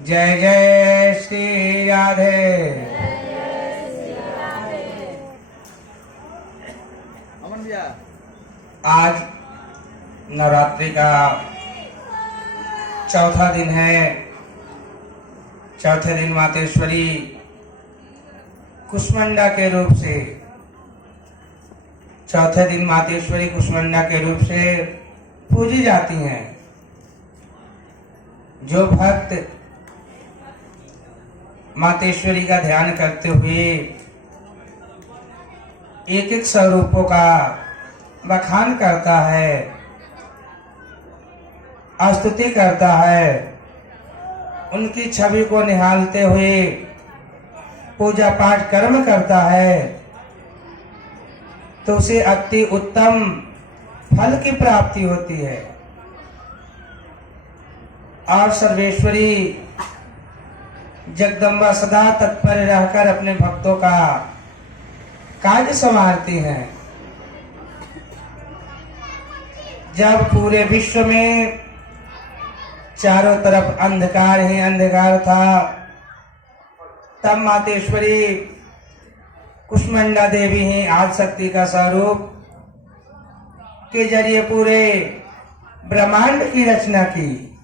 जय जय श्री राधे। आज नवरात्रि का चौथा दिन है। चौथे दिन मातेश्वरी कुष्मांडा के रूप से पूजी जाती हैं। जो भक्त मातेश्वरी का ध्यान करते हुए एक एक स्वरूपों का बखान करता है, स्तुति करता है, उनकी छवि को निहालते हुए पूजा पाठ कर्म करता है, तो उसे अति उत्तम फल की प्राप्ति होती है। और सर्वेश्वरी जगदम्बा सदा तत्पर रहकर अपने भक्तों का कार्य संभालती हैं। जब पूरे विश्व में चारों तरफ अंधकार ही अंधकार था, तब मातेश्वरी कुष्मांडा देवी ही आदिशक्ति का स्वरूप के जरिए पूरे ब्रह्मांड की रचना की,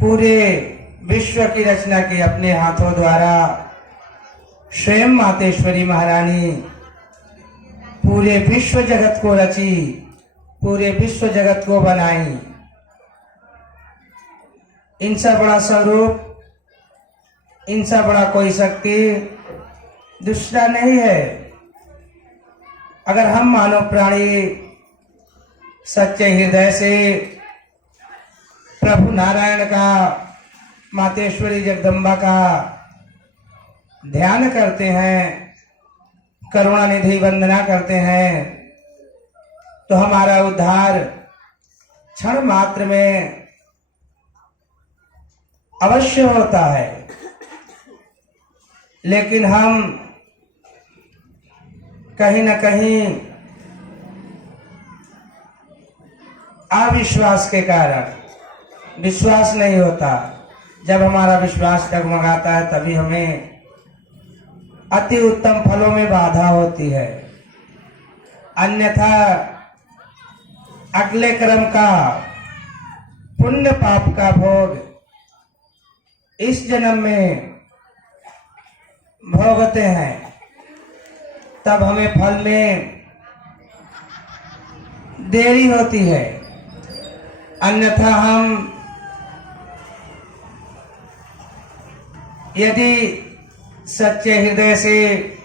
पूरे विश्व की रचना की। अपने हाथों द्वारा स्वयं मातेश्वरी महारानी पूरे विश्व जगत को रची, पूरे विश्व जगत को बनाई। इनसे बड़ा स्वरूप, इनसे बड़ा कोई शक्ति दूसरा नहीं है। अगर हम मानव प्राणी सच्चे हृदय से प्रभु नारायण का, मातेश्वरी जगदम्बा का ध्यान करते हैं, करुणा निधि वंदना करते हैं, तो हमारा उद्धार क्षण मात्र में अवश्य होता है। लेकिन हम कहीं न कहीं अविश्वास के कारण विश्वास नहीं होता। जब हमारा विश्वास डगमगाता है तभी हमें अति उत्तम फलों में बाधा होती है। अन्यथा अगले कर्म का, पुण्य पाप का भोग इस जन्म में भोगते हैं, तब हमें फल में देरी होती है। अन्यथा हम यदि सच्चे हृदय से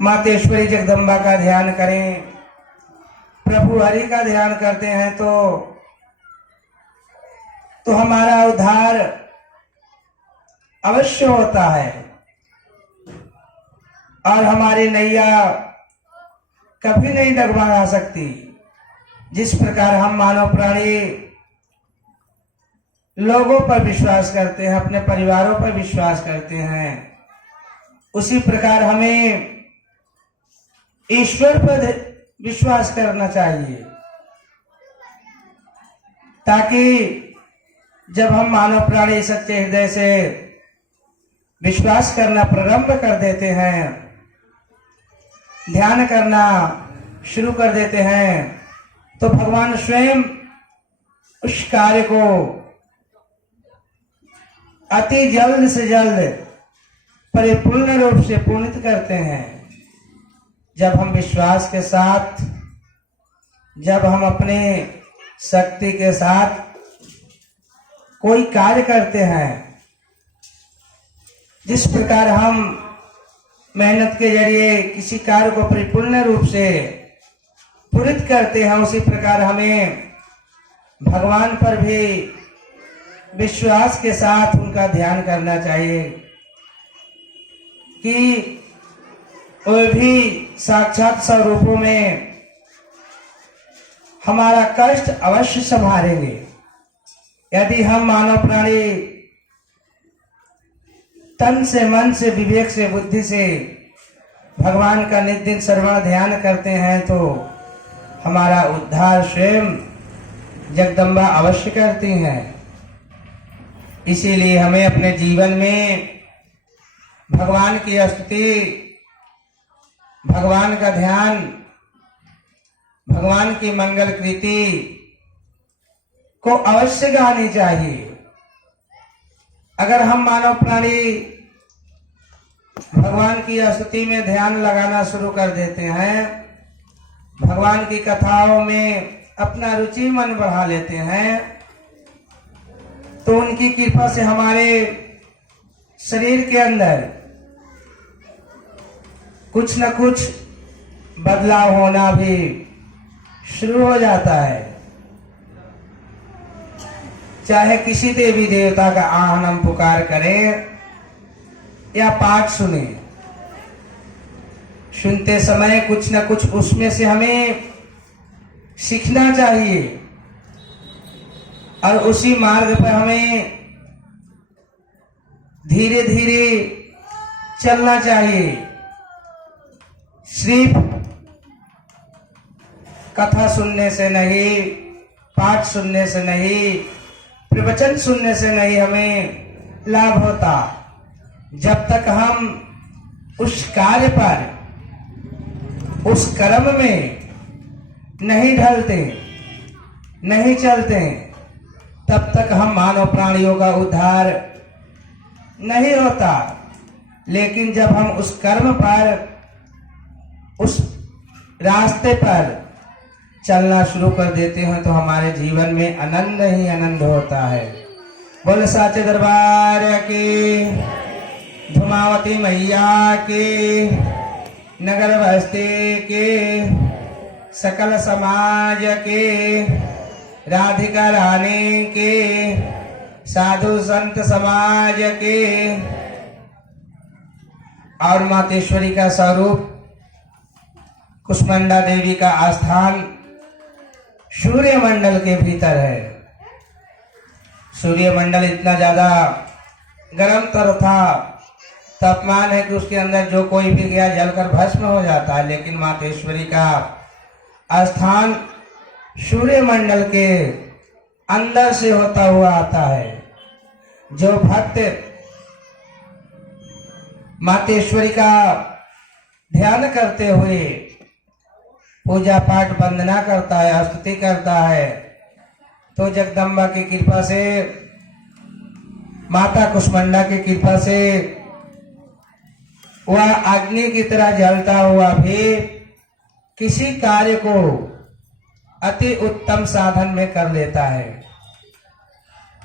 मातेश्वरी जगदम्बा का ध्यान करें, प्रभु हरि का ध्यान करते हैं, तो हमारा उद्धार अवश्य होता है और हमारी नैया कभी नहीं डगमगा सकती। जिस प्रकार हम मानव प्राणी लोगों पर विश्वास करते हैं, अपने परिवारों पर विश्वास करते हैं, उसी प्रकार हमें ईश्वर पर विश्वास करना चाहिए, ताकि जब हम मानव प्राणी सच्चे हृदय से विश्वास करना प्रारंभ कर देते हैं, ध्यान करना शुरू कर देते हैं, तो भगवान स्वयं उस कार्य को अति जल्द से जल्द परिपूर्ण रूप से पूर्णित करते हैं। जब हम विश्वास के साथ, जब हम अपने शक्ति के साथ कोई कार्य करते हैं, जिस प्रकार हम मेहनत के जरिए किसी कार्य को परिपूर्ण रूप से पूरित करते हैं, उसी प्रकार हमें भगवान पर भी विश्वास के साथ उनका ध्यान करना चाहिए कि वे भी साक्षात स्वरूपों में हमारा कष्ट अवश्य संभालेंगे। यदि हम मानव प्राणी तन से, मन से, विवेक से, बुद्धि से भगवान का नित दिन श्रवण ध्यान करते हैं, तो हमारा उद्धार स्वयं जगदम्बा अवश्य करती हैं। इसीलिए हमें अपने जीवन में भगवान की स्तुति, भगवान का ध्यान, भगवान की मंगल कृति को अवश्य गानी चाहिए। अगर हम मानव प्राणी भगवान की स्तुति में ध्यान लगाना शुरू कर देते हैं, भगवान की कथाओं में अपना रुचि मन बढ़ा लेते हैं, तो उनकी कृपा से हमारे शरीर के अंदर कुछ न कुछ बदलाव होना भी शुरू हो जाता है। चाहे किसी देवी देवता का आह्वान हम पुकार करें या पाठ सुने, सुनते समय कुछ न कुछ उसमें से हमें सीखना चाहिए और उसी मार्ग पर हमें धीरे धीरे चलना चाहिए। सिर्फ कथा सुनने से नहीं, पाठ सुनने से नहीं, प्रवचन सुनने से नहीं हमें लाभ होता। जब तक हम उस कार्य पर, उस कर्म में नहीं ढलते, नहीं चलते, तब तक हम मानव प्राणियों का उद्धार नहीं होता। लेकिन जब हम उस कर्म पर, उस रास्ते पर चलना शुरू कर देते हैं तो हमारे जीवन में आनंद ही आनंद होता है। बोल साचे दरबार की, धुमावती मैया की, नगर बस्ती के, सकल समाज के, राधिका रानी के, साधु संत समाज के और मातेश्वरी का स्वरूप कुष्मांडा देवी का आस्थान सूर्य मंडल के भीतर है। सूर्य मंडल इतना ज्यादा गर्म तर था, तापमान है कि उसके अंदर जो कोई भी गया जलकर भस्म हो जाता है। लेकिन मातेश्वरी का आस्थान सूर्य मंडल के अंदर से होता हुआ आता है। जो भक्त मातेश्वरी का ध्यान करते हुए पूजा पाठ वंदना करता है, स्तुति करता है, तो जगदम्बा की कृपा से, माता कुष्मांडा की कृपा से वह अग्नि की तरह जलता हुआ भी किसी कार्य को अति उत्तम साधन में कर लेता है।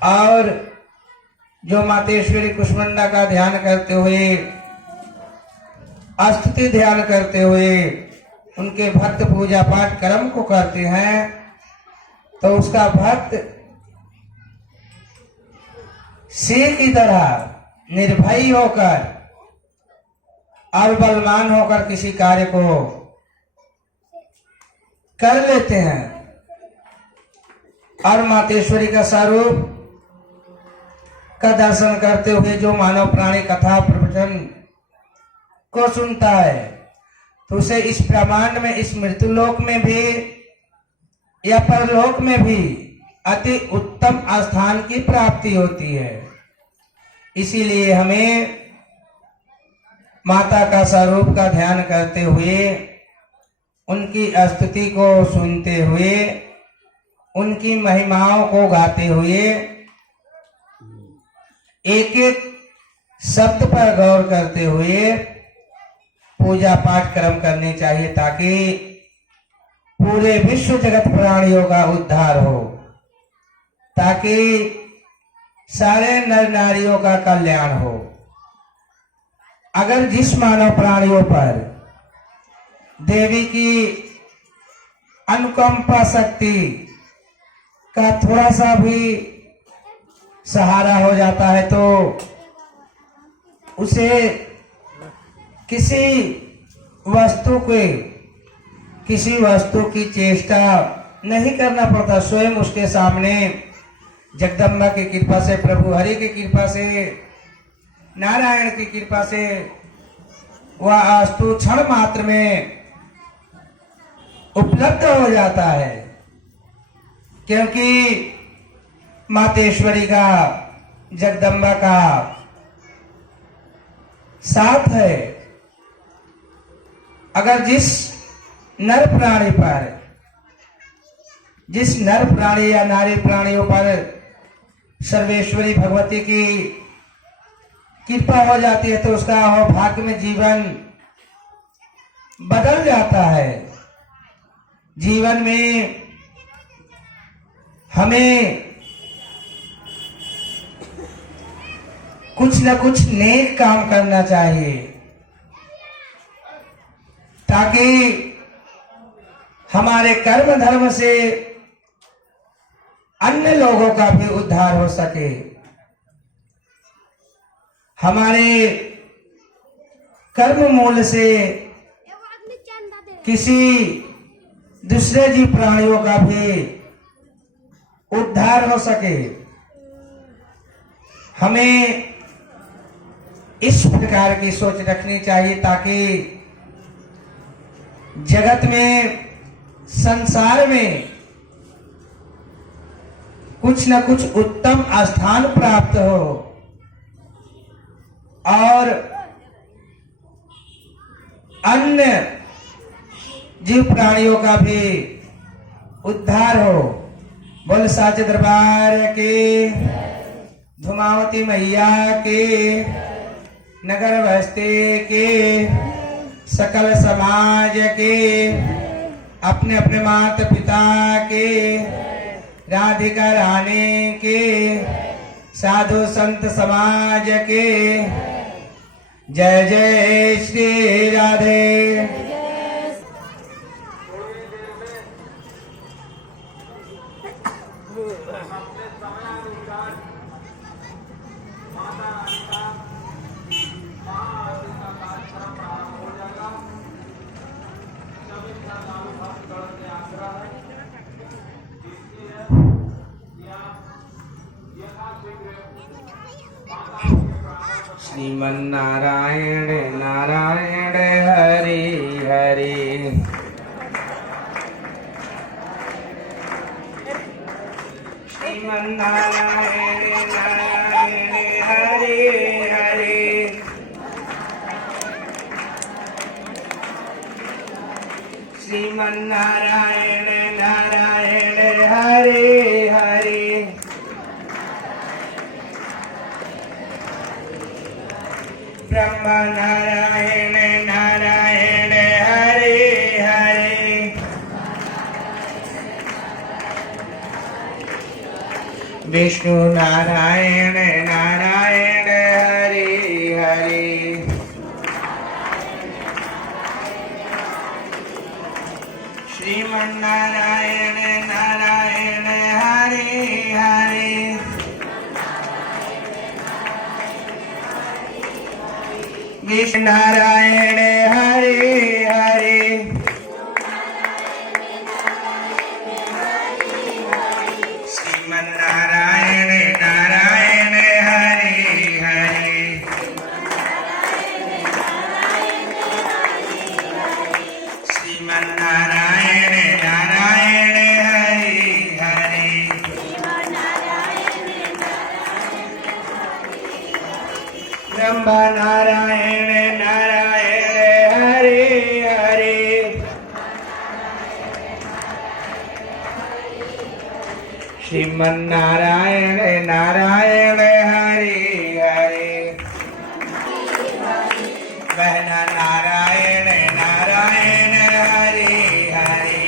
और जो मातेश्वरी कुष्मांडा का ध्यान करते हुए, स्तुति ध्यान करते हुए उनके भक्त पूजा पाठ कर्म को करते हैं, तो उसका भक्त सिंह की तरह निर्भय होकर और बलवान होकर किसी कार्य को कर लेते हैं। और मातेश्वरी का स्वरूप का दर्शन करते हुए जो मानव प्राणी कथा प्रवचन को सुनता है, तो उसे इस ब्रह्मांड में, इस मृत्युलोक में भी या परलोक में भी अति उत्तम स्थान की प्राप्ति होती है। इसीलिए हमें माता का स्वरूप का ध्यान करते हुए, उनकी स्तुति को सुनते हुए, उनकी महिमाओं को गाते हुए एक एक शब्द पर गौर करते हुए पूजा पाठ कर्म करने चाहिए, ताकि पूरे विश्व जगत प्राणियों का उद्धार हो, ताकि सारे नर नारियों का कल्याण हो। अगर जिस मानव प्राणियों पर देवी की अनुकंपा शक्ति का थोड़ा सा भी सहारा हो जाता है, तो उसे किसी वस्तु की चेष्टा नहीं करना पड़ता। स्वयं उसके सामने जगदम्बा की कृपा से, प्रभु हरि की कृपा से, नारायण की कृपा से वह वस्तु क्षण मात्र में उपलब्ध हो जाता है। क्योंकि मातेश्वरी का जगदम्बा का साथ है। अगर जिस नर प्राणी पर, जिस नर प्राणी या नारी प्राणियों पर सर्वेश्वरी भगवती की कृपा हो जाती है तो उसका भाग्य में जीवन बदल जाता है। जीवन में हमें कुछ न कुछ नेक काम करना चाहिए ताकि हमारे कर्म धर्म से अन्य लोगों का भी उद्धार हो सके, हमारे कर्म मूल से किसी दूसरे जीव प्राणियों का भी उद्धार हो सके। हमें इस प्रकार की सोच रखनी चाहिए ताकि जगत में, संसार में कुछ न कुछ उत्तम स्थान प्राप्त हो और अन्य जीव प्राणियों का भी उद्धार हो। बोल साचे दरबार के, धुमावती मैया के, नगर बस्ती के, सकल समाज के, अपने अपने माता पिता के, राधिका रानी के, साधु संत समाज के। जय जय श्री राधे। श्रीमन्नारायण नारायण हरि हरि। श्रीमन्नारायण नारायण हरि हरि। श्रीमन्नारायण नारायण हरि हरि। ब्रह्म नारायण नारायण हरि हरि। विष्णु नारायण नारायण हरि हरि। श्रीमन्नारायण नारायण हरि हरि। विष्णु नारायण हरि हरि। श्रीमन्नारायण नारायण हरि हरि। श्रीमन्नारायण नारायण हरि हरि। ब्रह्म नारायण नारायण हरि हरि। श्रीमन्नारायण नारायण हरि हरि। बहना नारायण नारायण हरि हरि।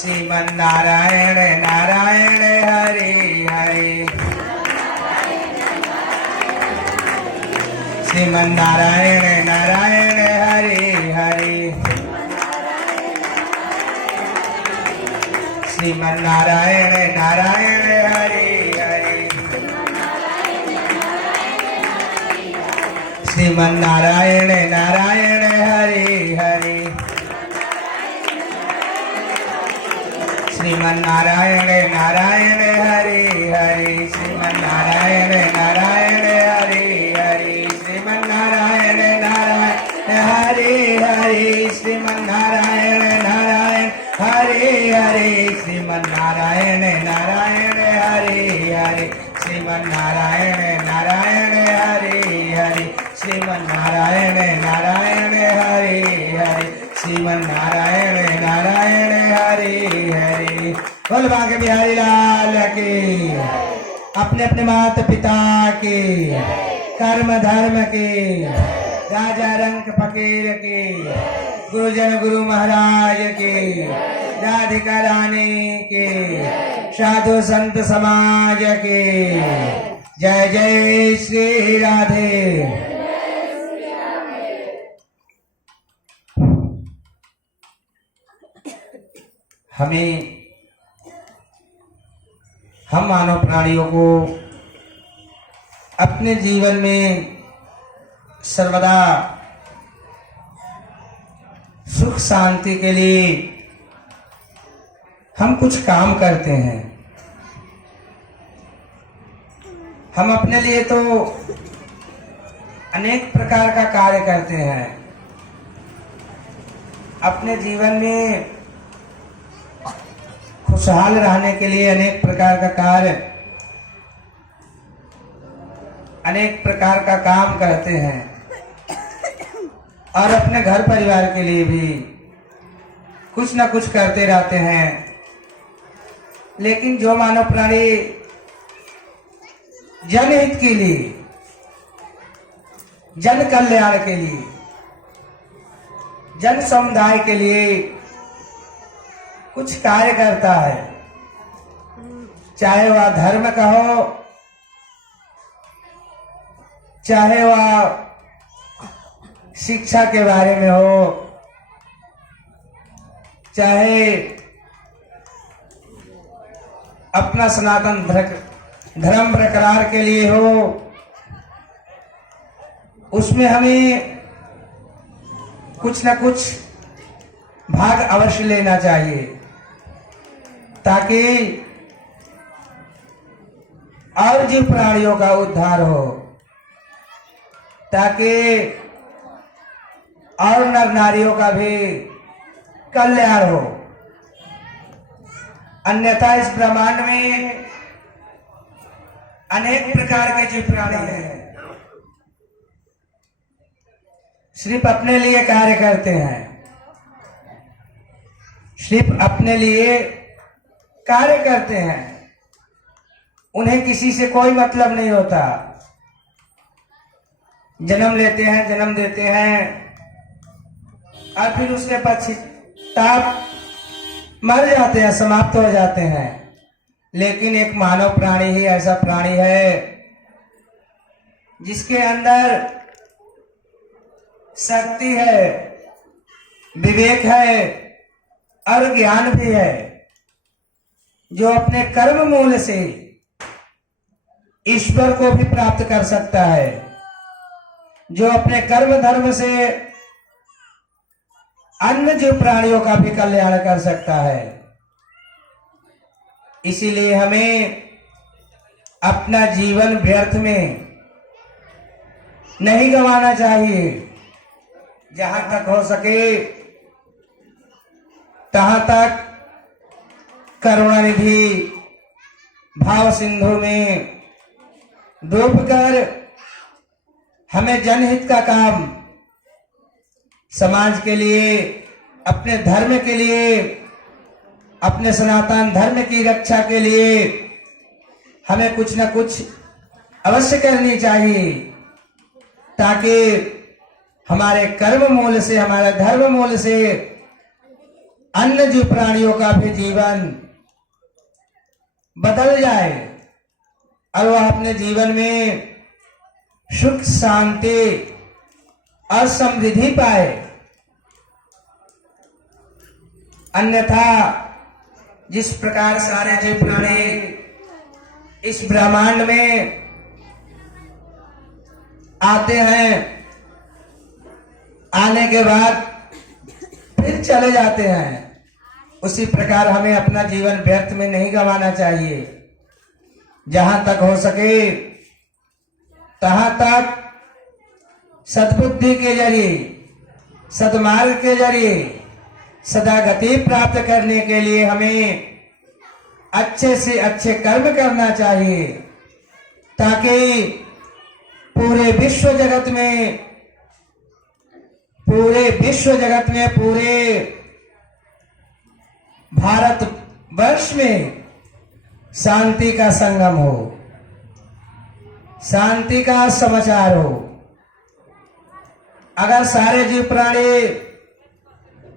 श्रीमन्नारायण नारायण हरि हरि। श्रीमन्नारायण नारायण हरि हरि। श्रीमन्नारायण नारायण हरि हरि। श्रीमन्नारायण नारायण हरि हरि। श्रीमन्नारायण नारायण हरि हरि। श्रीमन्नारायण नारायण हरि हरि। श्रीमन्नारायण नारायण हरि हरि। श्रीमन्नारायण नारायण हरि हरे श्रीमन नारायण नारायण हरे हरे श्रीमन नारायण नारायण हरे हरे श्रीमन नारायण नारायण हरे हरे श्रीमन नारायण नारायण हरे हरे। बोल बांके बिहारी लाल की, अपने अपने माता पिता के कर्म धर्म के, राजा रंग फकीर के, गुरुजन गुरु महाराज के, राधिका रानी के, साधु संत समाज के। जय जय श्री राधे। हम मानव प्राणियों को अपने जीवन में सर्वदा सुख शांति के लिए हम कुछ काम करते हैं। हम अपने लिए तो अनेक प्रकार का कार्य करते हैं। अपने जीवन में खुशहाल रहने के लिए अनेक प्रकार का कार्य, अनेक प्रकार का काम करते हैं और अपने घर परिवार के लिए भी कुछ न कुछ करते रहते हैं। लेकिन जो मानव प्राणी जनहित के लिए, जन कल्याण के लिए, जन समुदाय के लिए कुछ कार्य करता है, चाहे वह धर्म का हो, चाहे वह शिक्षा के बारे में हो, चाहे अपना सनातन धर्म बरकरार के लिए हो, उसमें हमें कुछ न कुछ भाग अवश्य लेना चाहिए, ताकि और जीव प्राणियों का उद्धार हो, ताकि और नर नारियों का भी कल्याण हो। अन्यथा इस ब्रह्मांड में अनेक प्रकार के जीव प्राणी हैं, सिर्फ अपने लिए कार्य करते हैं, सिर्फ अपने लिए कार्य करते हैं। उन्हें किसी से कोई मतलब नहीं होता। जन्म लेते हैं, जन्म देते हैं और फिर उसके पश्चात मर जाते हैं, समाप्त हो जाते हैं। लेकिन एक मानव प्राणी ही ऐसा प्राणी है जिसके अंदर शक्ति है, विवेक है और ज्ञान भी है, जो अपने कर्म मूल से ईश्वर को भी प्राप्त कर सकता है, जो अपने कर्म धर्म से अन्य जीव प्राणियों का भी कल्याण कर सकता है। इसीलिए हमें अपना जीवन व्यर्थ में नहीं गंवाना चाहिए। जहां तक हो सके तहां तक करुणानिधि भाव सिंधु में डूबकर हमें जनहित का काम, समाज के लिए, अपने धर्म के लिए, अपने सनातन धर्म की रक्षा के लिए हमें कुछ न कुछ अवश्य करनी चाहिए, ताकि हमारे कर्म मूल से, हमारे धर्म मूल से अन्य जीव प्राणियों का भी जीवन बदल जाए और वह अपने जीवन में सुख शांति और समृद्धि पाए। अन्यथा जिस प्रकार सारे जीव प्राणी इस ब्रह्मांड में आते हैं, आने के बाद फिर चले जाते हैं, उसी प्रकार हमें अपना जीवन व्यर्थ में नहीं गंवाना चाहिए। जहां तक हो सके तहां तक सद्बुद्धि के जरिए, सद्मार्ग के जरिए सदा गति प्राप्त करने के लिए हमें अच्छे से अच्छे कर्म करना चाहिए, ताकि पूरे विश्व जगत में पूरे भारत वर्ष में शांति का संगम हो, शांति का समाचार हो। अगर सारे जीव प्राणी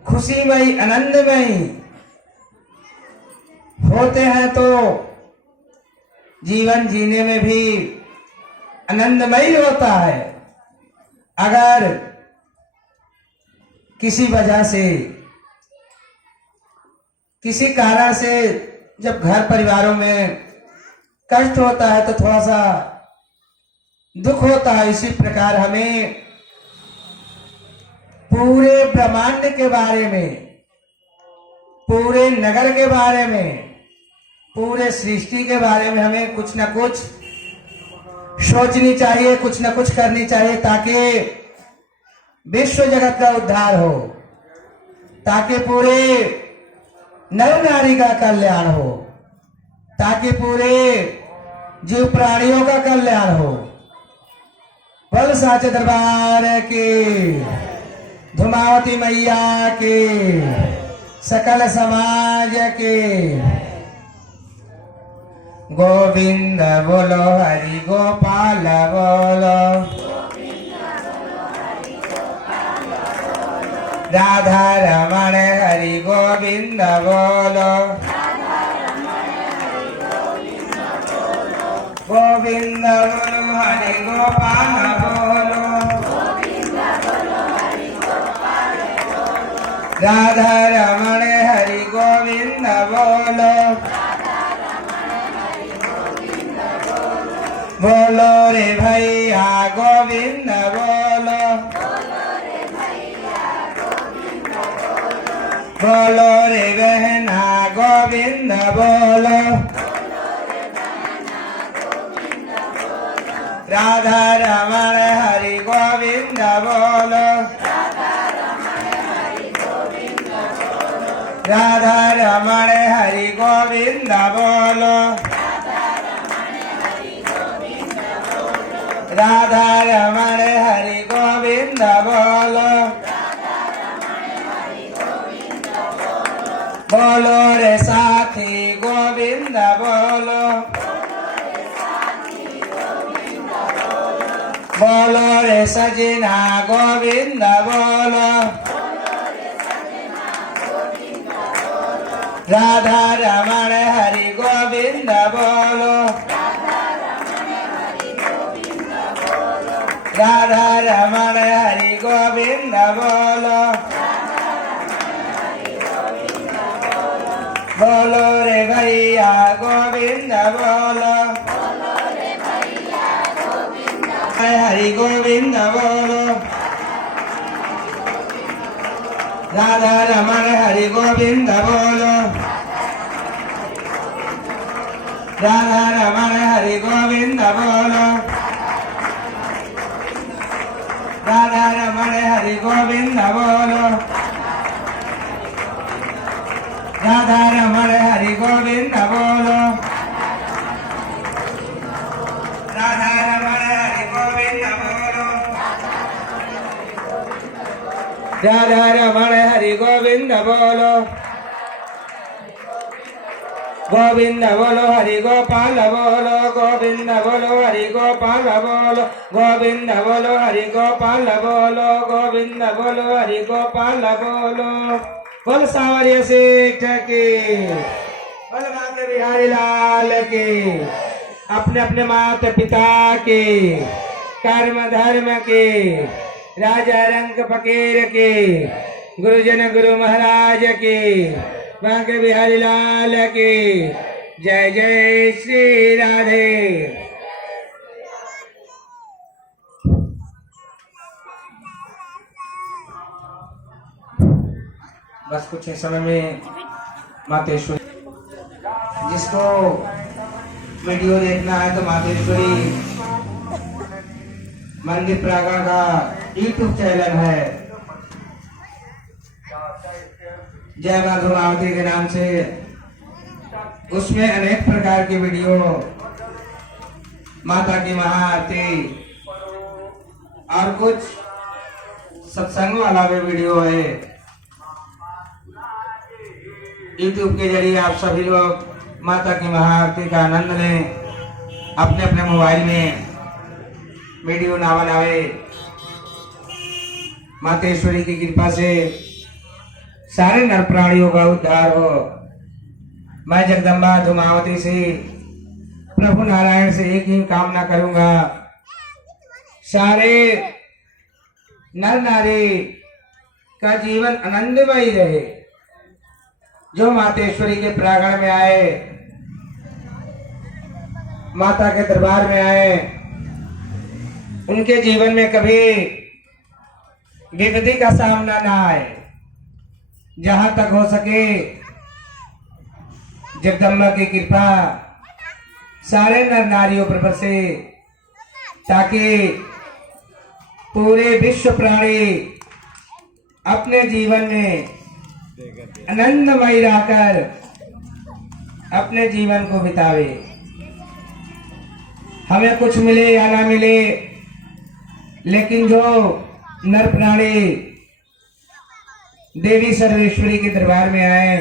खुशीमयी आनंदमयी होते हैं तो जीवन जीने में भी आनंदमयी होता है। अगर किसी वजह से, किसी कारण से जब घर परिवारों में कष्ट होता है तो थोड़ा सा दुख होता है। इसी प्रकार हमें पूरे ब्रह्मांड के बारे में, पूरे नगर के बारे में, पूरे सृष्टि के बारे में हमें कुछ न कुछ सोचनी चाहिए, कुछ न कुछ करनी चाहिए, ताकि विश्व जगत का उद्धार हो, ताकि पूरे नर नारी का कल्याण हो, ताकि पूरे जीव प्राणियों का कल्याण हो। बल साचे दरबार के, धुमावती मैया के, सकल समाज के। गोविंद बोलो, हरि गोपाल बोलो, राधा रमण हरि गोविंद बोलो, गोविंद बोलो, हरि गोपाल बोलो, राधा रमण हरि गोविंद बोलो, बोलो रे भैया गोविंद बोलो, बोलो रे बहना गोविंद बोलो, राधा रमण हरि गोविंद बोलो, राधा रमण हरि गोविंद बोलो, राधा रमण हरि गोविंद बोलो, बोलो रे साथी गोविंद बोलो, बोलो रे सजना गोविंद बोलो, राधा रमण हरि गोविंद बोलो, राधा रमण हरि गोविंद बोलो, बोलो रे भैया गोविंद बोलो, हरि गोविंद बोलो, राधा रमण हरि गोविंद बोलो, राधा रमण हरि गोविंद बोलो, राधा रमण हरि गोविंद बोलो, राधा रमण हरि गोविंद बोलो, राधा रमण हरि गोविंद बोलो, राधा रमण हरि गोविंद बोलो, गोविंद बोलो हरि गोपाल बोलो, गोविंद बोलो हरि गोपाल बोलो, गोविंद बोलो हरि गोपाल बोलो, गोविंद बोलो हरि गोपाल बोलो। बोल सावरिया सेठ के, बोल भाग्य बिहारी लाल के, अपने अपने माता पिता के, कर्म धर्म के, राजा रंग फकीर के, गुरुजन गुरु महाराज के, भाग्य बिहारी लाल के। जय जय श्री राधे। बस कुछ समय में मातेश्वरी, जिसको वीडियो देखना है तो मातेश्वरी मंदिर प्रांगण का YouTube चैनल है, जय मां धूमावती के नाम से, उसमें अनेक प्रकार की वीडियो, माता की महाआरती और कुछ सत्संग वाला भी वीडियो है। YouTube के जरिए आप सभी लोग माता की महाआरती का आनंद लें, अपने अपने मोबाइल में वीडियो ना बनावे। मातेश्वरी की कृपा से सारे नर प्राणियों का उद्धार हो। मैं जगदम्बा धूमावती से, प्रभु नारायण से एक ही कामना करूंगा, सारे नर नारी का जीवन आनंदमय रहे। जो मातेश्वरी के प्रांगण में आए, माता के दरबार में आए, उनके जीवन में कभी विपत्ति का सामना ना आए। जहां तक हो सके जगदम्बा की कृपा सारे नर नारियों पर बरसे, ताकि पूरे विश्व प्राणी अपने जीवन में आनंदमय रहकर अपने जीवन को बितावे। हमें कुछ मिले या ना मिले, लेकिन जो नर प्राणी देवी सर्वेश्वरी के दरबार में आए,